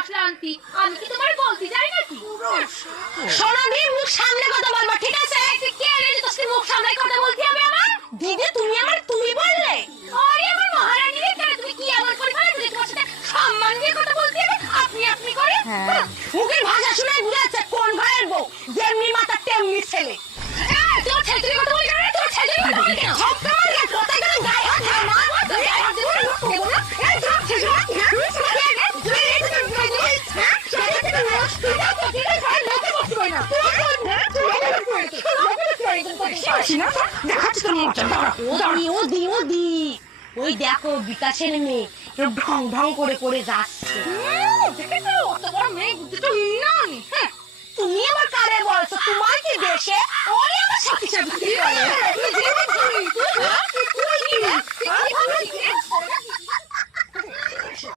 মশলা আনতি, আমি কি তোমার বলতে যাই নাকি? সোনা দি, মুখ সামনে কথা বলবা, ঠিক আছে? তুই কে রে যে তোকে মুখ সামনে কথা বলতে হবে আমার? দিদি তুমি আমার তুমি বললে। আরে আমার মহারানী রে, কেন তুমি কি এমন করে ফেলে তোমার সাথে সম্মান দিয়ে কথা বলতে হবে আপনি আপনি করে? মুখের ভাষা শুনে বুঝাচ্ছে কোন ঘরের বউ, যেমনি মাথা তেমনি ছেলে। তোর ছেলে তুই কথা বলি কেন? তোর ছেলে তুই কথা বলি কেন? ঝগড়া মারলে কোথায় গেল গায়ে হাত দিও না। গায়ে হাত দিও না। এই সব ছেলে ওই দেখো বিকাশের মেয়ে ঢং ঢং করে করে যাচ্ছে। দেখেছো অত বড় মেয়ে বুদ্ধিটা নিনানি। তুমি আমার কারে বলছো? তোমার কি দেশে? ওরে আমার সাথে সাথে কি বলে?